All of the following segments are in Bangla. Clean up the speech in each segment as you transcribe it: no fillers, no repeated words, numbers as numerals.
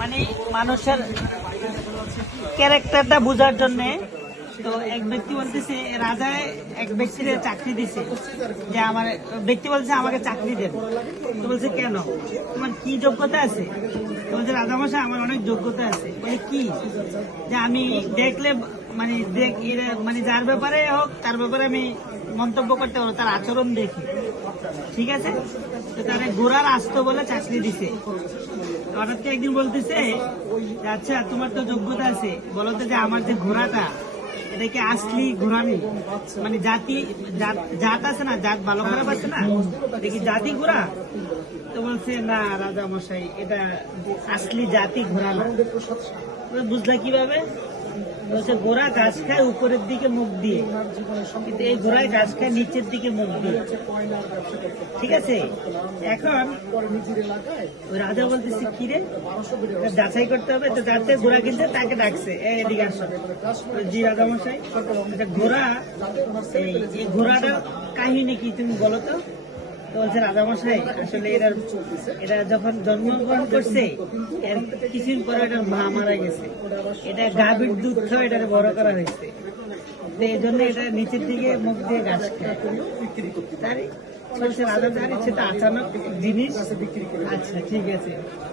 মানে মানুষের ক্যারেক্টারটা বোঝার জন্য। তো এক ব্যক্তি বলতেছে রাজায় এক ব্যক্তির চাকরি দিছে, যে আমার ব্যক্তি বলছে আমাকে চাকরি দেন। তো বলছে কেন, তোমার কি যোগ্যতা আছে? তো বলছে রাজামশাই আমার অনেক যোগ্যতা আছে। বলে কি? যে আমি দেখলে মানে মানে যার ব্যাপারে হোক তার ব্যাপারে আমি মন্তব্য করতে পারবো, তার আচরণ দেখি। ঠিক আছে, তো তারা ঘোড়ার আস্ত বলে চাকরি দিছে। হঠাৎ করে একদিন বলতেছে আচ্ছা তোমার তো যোগ্যতা আছে, বলো তো যে আমার যে ঘোড়াটা এটা কি আসলি ঘোড়া নেই, মানে জাত আছে না, জাত ভালো খারাপ আছে না, দেখি জাতি ঘোড়া। তো বলছে না রাজা মশাই এটা আসলি জাতি ঘোড়া না। বুঝলা কিভাবে? বলছে ঘোড়া ঘাস খায় উপরের দিকে মুখ দিয়ে, কিন্তু এই ঘোড়ায় ঘাস খায় নিচের দিকে মুখ দিয়ে। ঠিক আছে, এখন ওই রাজা বলতেছে কিরে যাচাই করতে হবে, তো যাতে ঘোড়া কিনছে তাকে ডাকছে এদিকে আসো। জি রাজা মশাই, ঘোড়া এই ঘোড়াটার কাহিনী কি তুমি বলো তো? বলছে রাজামশাই আসলে এটা যখন জন্মগ্রহণ করছে এর কিছুদিন পরে এটার মা মারা গেছে, এটা গাভীর দুধ খাওয়া এটা বড় করা হয়েছে, তো এই জন্য এটা নিচের দিকে মুখ দিয়ে ঘাস খায়। রাজা জানি সেটা আচানক জিনিস। আচ্ছা ঠিক আছে,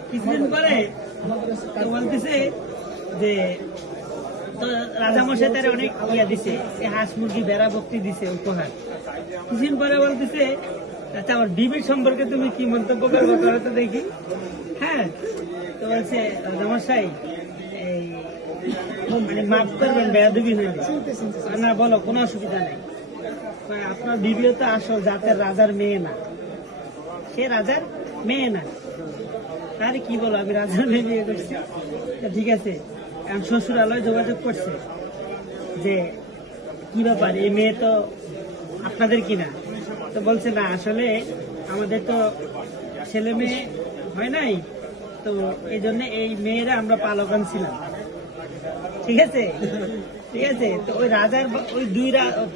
কিছুদিন পরে বলতেছে যে তো রাজামশাই তারা অনেক ইয়া দিছে, হাঁস মুরগি বেড়া বক্তি দিছে উপহার। কিছুদিন পরে বলতেছে আচ্ছা আমার বিবির সম্পর্কে তুমি কি মন্তব্য করবো করো তো দেখি। হ্যাঁ, তো বলছে রাজামশাই এই মানে মাফ করবেন বেয়াদবি হয়ে না, বলো কোনো অসুবিধা নেই। আপনার বিবিও তো আসল জাতের রাজার মেয়ে না, সে রাজার মেয়ে না। আরে কি বলো, আমি রাজার মেয়ে বিয়ে করছি। ঠিক আছে, এখন শ্বশুরালয় যোগাযোগ করছে যে কি ব্যাপার এই মেয়ে তো আপনাদের কিনা। তো বলছে না আসলে আমাদের তো ছেলে মেয়ে হয় নাই, তো এই জন্য এই মেয়েরা আমরা পালক আনছিলাম। ঠিক আছে, ঠিক আছে, তো ওই রাজার ওই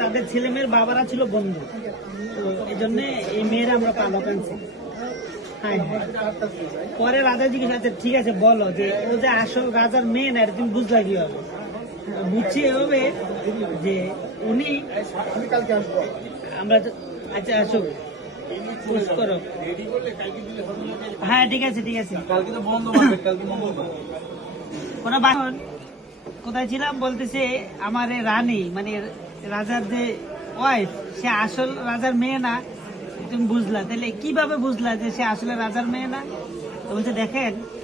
তাদের ছেলে মেয়ের বাবারা ছিল বন্ধু, তো এই জন্য এই মেয়েরা আমরা পালক আনছি। হ্যাঁ হ্যাঁ, পরে রাজা জিজ্ঞেস আচ্ছা ঠিক আছে বলো যে ও যে আসল রাজার মেয়ে না, তুমি বুঝলা কি হবে? বুঝছি এভাবে যে উনি আমরা আচ্ছা আসো করো। হ্যাঁ ঠিক আছে ঠিক আছে, কোনো বাহন কোথায় ছিলাম বলতেছে আমার রানী মানে রাজার যে ওয়াইফ সে আসল রাজার মেয়ে না। তুমি বুঝলা, তাহলে কিভাবে বুঝলা যে সে আসলে রাজার মেয়ে না? তো বলছে দেখেন